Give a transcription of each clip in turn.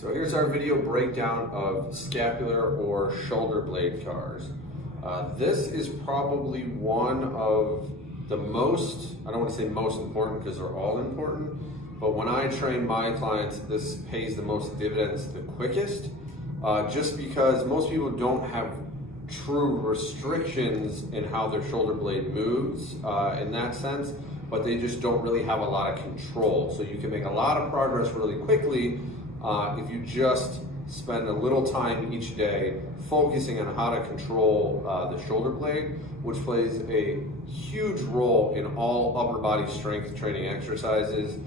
So here's our video breakdown of scapular or shoulder blade CARs. This is probably one of the most, I don't want to say most important because they're all important, but when I train my clients, this pays the most dividends the quickest, just because most people don't have true restrictions in how their shoulder blade moves in that sense, but they just don't really have a lot of control. So you can make a lot of progress really quickly if you just spend a little time each day focusing on how to control the shoulder blade, which plays a huge role in all upper body strength training exercises,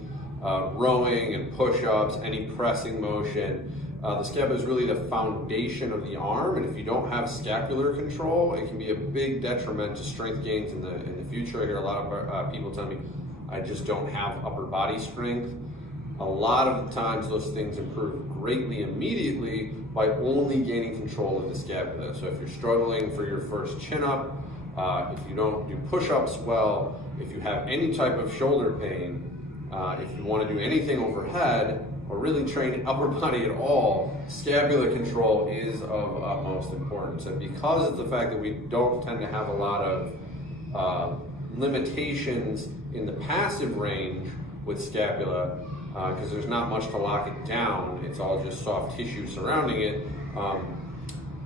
rowing and push-ups, any pressing motion. The scapula is really the foundation of the arm, and if you don't have scapular control, it can be a big detriment to strength gains in the future. I hear a lot of people tell me, I just don't have upper body strength. A lot of the times those things improve greatly immediately by only gaining control of the scapula. So if you're struggling for your first chin up, if you don't do push-ups well, if you have any type of shoulder pain, if you want to do anything overhead or really train upper body at all, scapular control is of utmost importance. And because of the fact that we don't tend to have a lot of limitations in the passive range with scapula, because there's not much to lock it down, it's all just soft tissue surrounding it,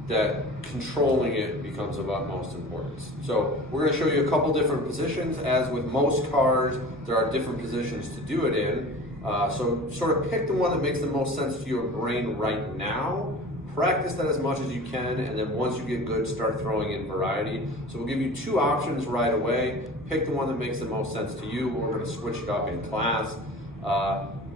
that controlling it becomes of utmost importance. So we're going to show you a couple different positions. As with most CARs, there are different positions to do it in. So sort of pick the one that makes the most sense to your brain right now. Practice that as much as you can, and then once you get good, start throwing in variety. So we'll give you two options right away. Pick the one that makes the most sense to you. We're going to switch it up in class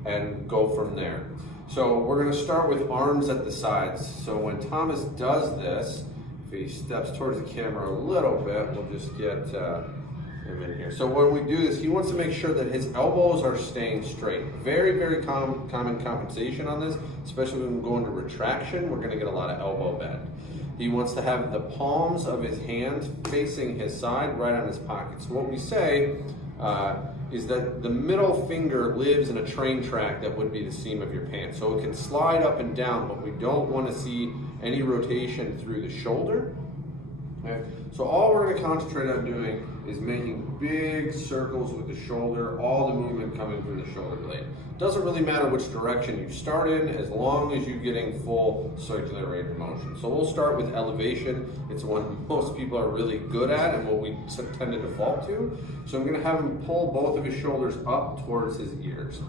and go from there. So we're going to start with arms at the sides. So when Thomas does this, if he steps towards the camera a little bit, we'll just get him in here. So when we do this, he wants to make sure that his elbows are staying straight. Very, very common compensation on this, especially when we go into retraction, we're going to get a lot of elbow bend. He wants to have the palms of his hands facing his side, right on his pocket. So what we say is that the middle finger lives in a train track that would be the seam of your pants. So it can slide up and down, but we don't want to see any rotation through the shoulder. Okay. So all we're going to concentrate on doing is making big circles with the shoulder, all the movement coming through the shoulder blade. Doesn't really matter which direction you start in, as long as you're getting full circular range of motion. So we'll start with elevation. It's one most people are really good at and what we tend to default to. So I'm going to have him pull both of his shoulders up towards his ears.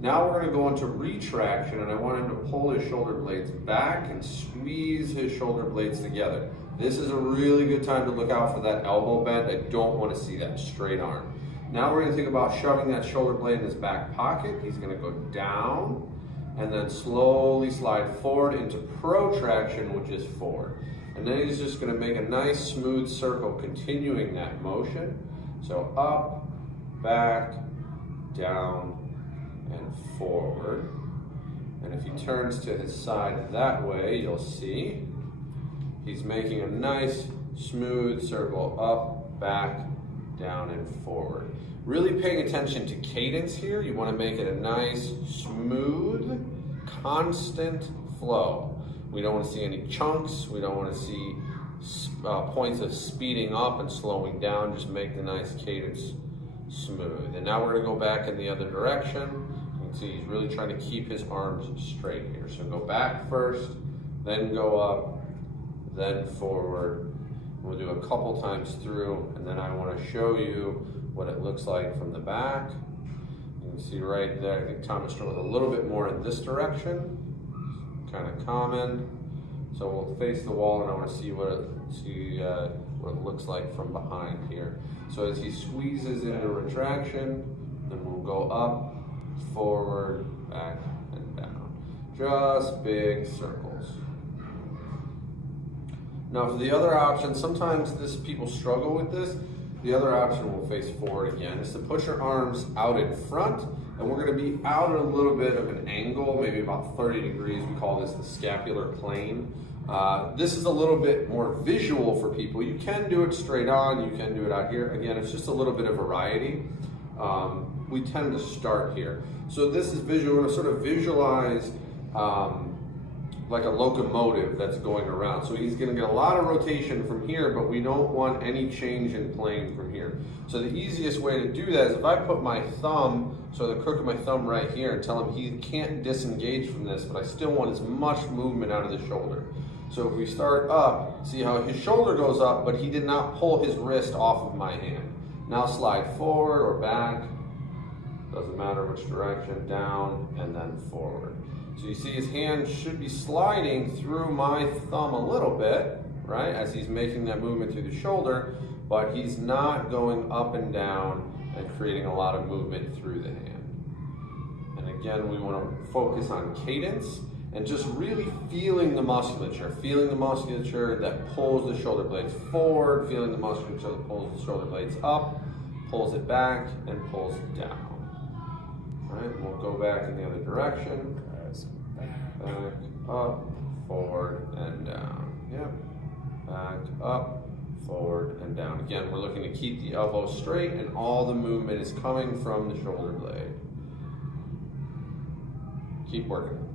Now we're going to go into retraction, and I want him to pull his shoulder blades back and squeeze his shoulder blades together. This is a really good time to look out for that elbow bend. I don't want to see that straight arm. Now we're going to think about shoving that shoulder blade in his back pocket. He's going to go down and then slowly slide forward into protraction, which is forward. And then he's just going to make a nice smooth circle continuing that motion. So up, back, down, and forward. And if he turns to his side that way, you'll see he's making a nice smooth circle up, back, down, and forward. Really paying attention to cadence here. You want to make it a nice, smooth, constant flow. We don't want to see any chunks. We don't want to see points of speeding up and slowing down. Just make the nice cadence smooth. And now we're going to go back in the other direction. You can see he's really trying to keep his arms straight here. So go back first, then go up, then forward. We'll do a couple times through, and then I want to show you what it looks like from the back. You can see right there, I think Thomas struggled a little bit more in this direction. Kind of common. So we'll face the wall, and I want to see what it looks like from behind here. So as he squeezes into retraction, then we'll go up, forward, back, and down. Just big circles. Now for the other option, sometimes people struggle with this. The other option we'll face forward again is to put your arms out in front, and we're going to be out at a little bit of an angle, maybe about 30 degrees. We call this the scapular plane. This is a little bit more visual for people. You can do it straight on, you can do it out here. Again, it's just a little bit of variety. We tend to start here. So this is visual. We're going to sort of visualize like a locomotive that's going around. So he's gonna get a lot of rotation from here, but we don't want any change in plane from here. So the easiest way to do that is if I put my thumb, so the crook of my thumb right here, and tell him he can't disengage from this, but I still want as much movement out of the shoulder. So if we start up, see how his shoulder goes up, but he did not pull his wrist off of my hand. Now slide forward or back, doesn't matter which direction, down and then forward. So you see his hand should be sliding through my thumb a little bit, right, as he's making that movement through the shoulder, but he's not going up and down and creating a lot of movement through the hand. And again, we want to focus on cadence and just really feeling the musculature that pulls the shoulder blades forward, feeling the musculature that pulls the shoulder blades up, pulls it back, and pulls it down. All right, we'll go back in the other direction. Back, up, forward, and down. Yep. Back, up, forward, and down. Again, we're looking to keep the elbow straight and all the movement is coming from the shoulder blade. Keep working.